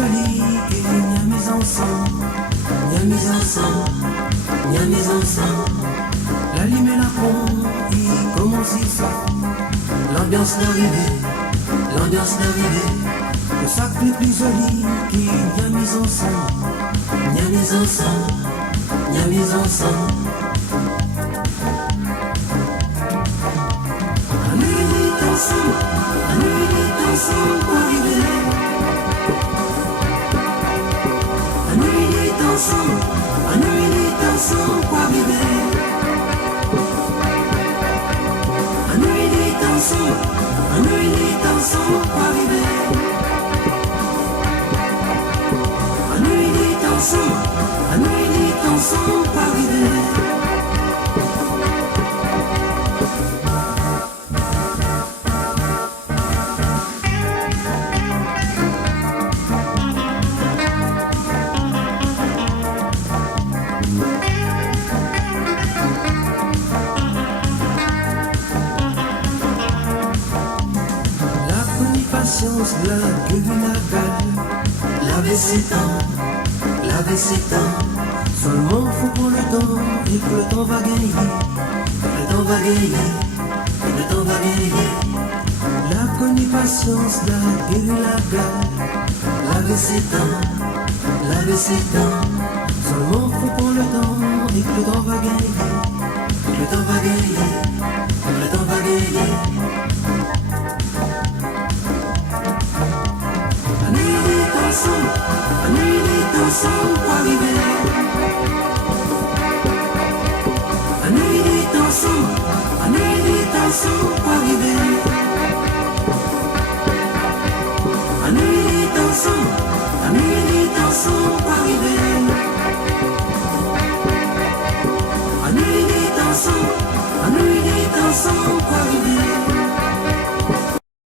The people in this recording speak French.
jolie que n'y a mis ensemble, n'y a mis ensemble, n'y a mis ensemble. La lime et la pompe, il commence ici. L'ambiance d'arrivée, l'ambiance d'arrivée. Le sac le plus joli qui n'y a mis ensemble, n'y a mis ensemble, n'y a mis ensemble. À nous il est ensemble, à nous il est ensemble pour arriver. À nous il est ensemble, à nous il est ensemble pour arriver. À nous il est ensemble, à nous il est ensemble pour arriver. À nous il est ensemble, à nous il est ensemble pour arriver. La gueule de la gueule, laver ses dents, laver ses dents. Seulement faut prendre le temps et que le temps va gagner, le temps va gagner, le temps va gagner. La connue patience, la gueule de la gueule, laver ses dents, laver ses dents. Seulement faut prendre le temps et que le temps va gagner, le temps va gagner, le temps va gagner. À nous il est ensemble pour arriver. À nous il est ensemble, à nous il est ensemble pour arriver.